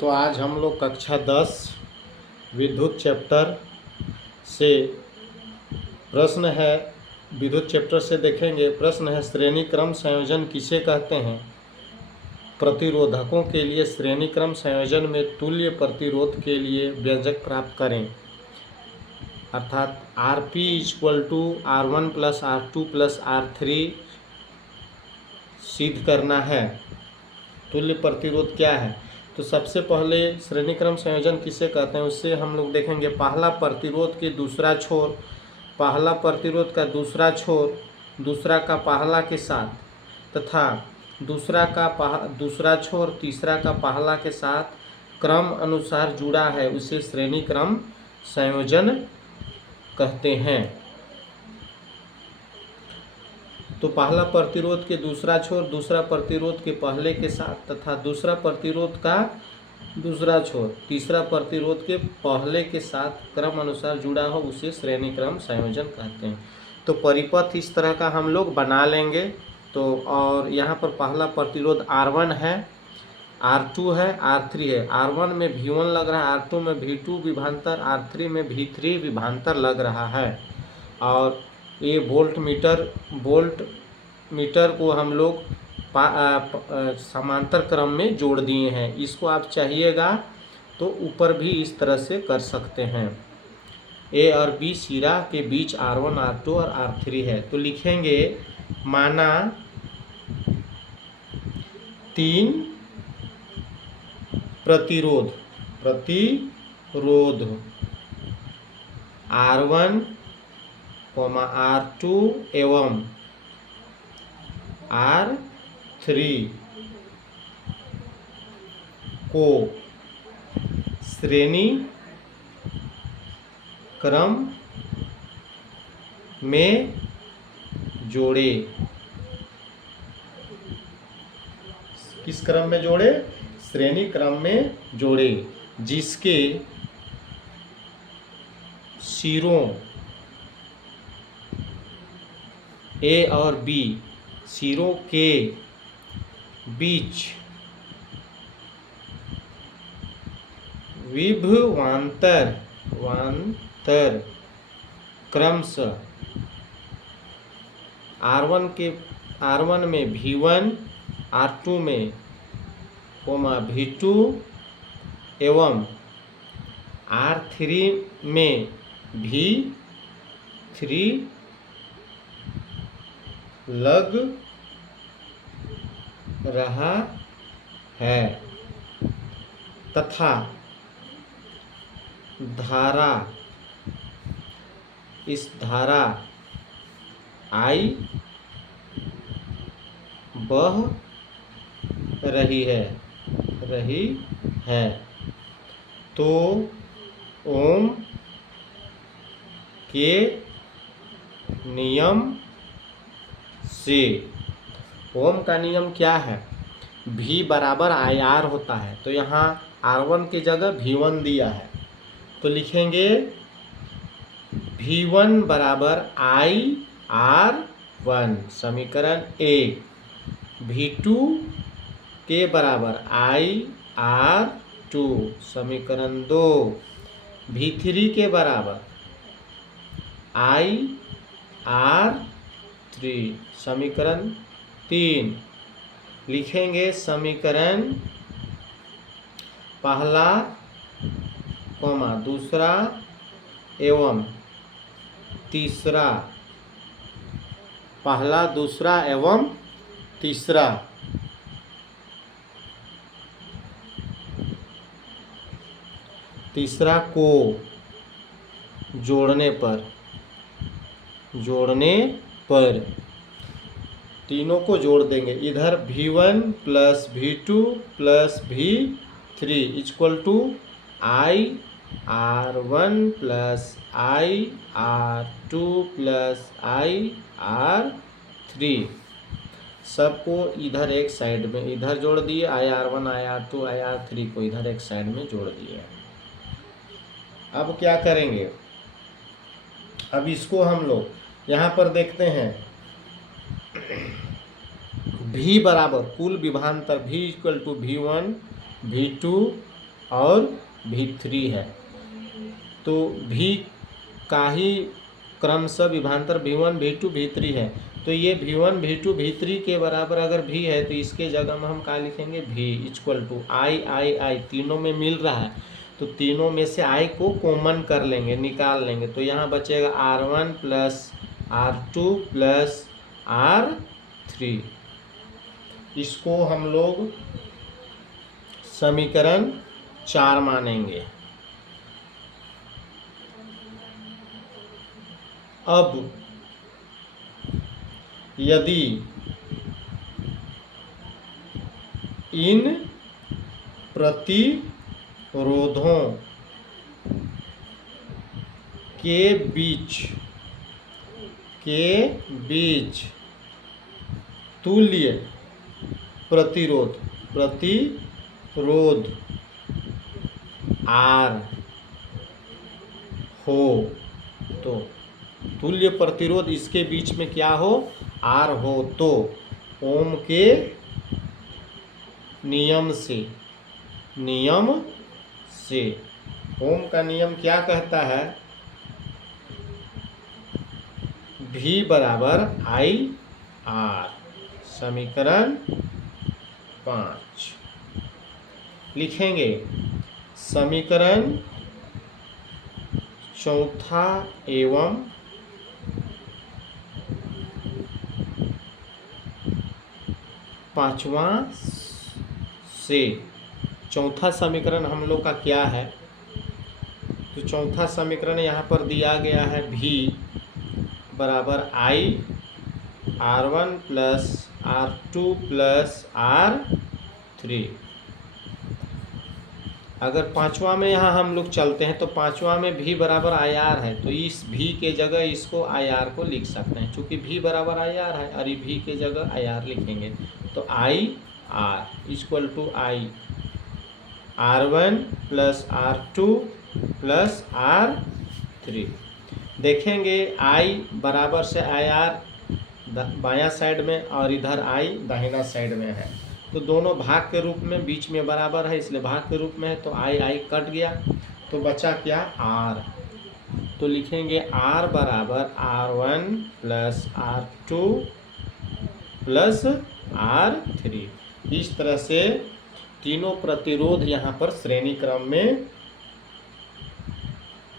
तो आज हम लोग कक्षा 10 विद्युत चैप्टर से प्रश्न है। विद्युत चैप्टर से देखेंगे। प्रश्न है, श्रेणी क्रम संयोजन किसे कहते हैं? प्रतिरोधकों के लिए श्रेणी क्रम संयोजन में तुल्य प्रतिरोध के लिए व्यंजक प्राप्त करें। अर्थात Rp = R1 + R2 + R3 सिद्ध करना है। तुल्य प्रतिरोध क्या है? तो सबसे पहले श्रेणी क्रम संयोजन किसे कहते हैं उससे हम लोग देखेंगे। पहला प्रतिरोध के दूसरा छोर, पहला प्रतिरोध का दूसरा छोर दूसरा का पहला के साथ तथा दूसरा का दूसरा छोर तीसरा का पहला के साथ क्रम अनुसार जुड़ा है, उसे श्रेणी क्रम संयोजन कहते हैं। तो पहला प्रतिरोध के दूसरा छोर दूसरा प्रतिरोध के पहले के साथ तथा दूसरा प्रतिरोध का दूसरा छोर तीसरा प्रतिरोध के पहले के साथ क्रम अनुसार जुड़ा हो, उसे श्रेणी क्रम संयोजन कहते हैं। तो परिपथ इस तरह का हम लोग बना लेंगे। तो और यहाँ पर पहला प्रतिरोध R1 है, R2 है, R3 है। R1 में V1 लग रहा है, R2 में V2 विभांतर, R3 में V3 विभांतर लग रहा है। और ये वोल्ट मीटर को हम लोग समांतर क्रम में जोड़ दिए हैं। इसको आप चाहिएगा तो ऊपर भी इस तरह से कर सकते हैं। A और B सिरा के बीच R1, R2 और R3 है। तो लिखेंगे, माना 3 प्रतिरोध R1, R2 एवं R3 को श्रेणी क्रम में जोड़े। किस क्रम में जोड़े? श्रेणी क्रम में जोड़े, जिसके सिरों A और B सिरों के बीच विभवांतर क्रमशः R1 में V1, R2 में V2 एवं R3 में V3 लग रहा है तथा इस धारा I बह रही है। तो ओम के नियम से, ओम का नियम क्या है? V बराबर IR होता है। तो यहाँ R1 की जगह V1 दिया है, तो लिखेंगे V1 बराबर IR1 समीकरण 1, V2 के बराबर IR2 समीकरण 2, V3 के बराबर IR3 समीकरण 3। लिखेंगे समीकरण पहला दूसरा एवं तीसरा, पहला दूसरा एवं तीसरा को जोड़ने पर तीनों को जोड़ देंगे। इधर V1 + V2 + V3 = IR1 + IR2 + IR3 सबको इधर एक साइड में इधर जोड़ दिए। IR1, IR2, IR3 को इधर एक साइड में जोड़ दिए। अब क्या करेंगे? अब इसको हम लोग यहाँ पर देखते हैं। V बराबर कुल विभांतर V = V1, V2 और V3 है। तो V का ही क्रमशः विभांतर V1 V2 V3 है। तो ये V1 V2 V3 के बराबर अगर V है तो इसके जगह में हम क्या लिखेंगे, V इक्वल टू I तीनों में मिल रहा है तो तीनों में से I को कॉमन कर लेंगे, निकाल लेंगे। तो यहाँ बचेगा R1 plus R2 plus R3। इसको हम लोग समीकरण 4 मानेंगे। अब यदि इन प्रतिरोधों के बीच तुल्य प्रतिरोध R हो, तो तुल्य प्रतिरोध इसके बीच में क्या हो, R हो, तो ओम के नियम से ओम का नियम क्या कहता है, V बराबर IR। समीकरण 5 लिखेंगे। समीकरण चौथा एवं पांचवा से, चौथा समीकरण हम लोग का क्या है, तो चौथा समीकरण यहाँ पर दिया गया है V बराबर R1 plus R2 plus R3। अगर पांचवा में यहाँ हम लोग चलते हैं तो पांचवा में V बराबर IR है, तो इस V के जगह इसको IR को लिख सकते हैं। चूँकि V बराबर IR है और V के जगह IR लिखेंगे तो IR equal to R1 plus R2 plus R3। देखेंगे I बराबर से IR बायां साइड में और इधर I दाहिना साइड में है, तो दोनों भाग के रूप में बीच में बराबर है, इसलिए भाग के रूप में है, तो I कट गया तो बचा क्या, R। तो लिखेंगे R बराबर R1 plus R2 plus R3। इस तरह से तीनों प्रतिरोध यहाँ पर श्रेणी क्रम में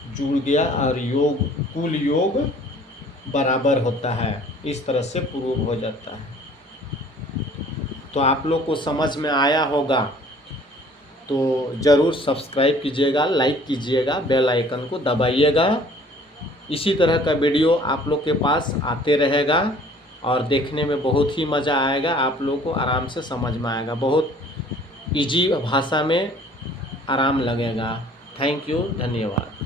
जुड़ गया और कुल योग बराबर होता है। इस तरह से प्रूव हो जाता है। तो आप लोग को समझ में आया होगा तो ज़रूर सब्सक्राइब कीजिएगा, लाइक कीजिएगा, बेल आइकन को दबाइएगा। इसी तरह का वीडियो आप लोग के पास आते रहेगा और देखने में बहुत ही मज़ा आएगा, आप लोग को आराम से समझ में आएगा, बहुत इजी भाषा में आराम लगेगा। थैंक यू, धन्यवाद।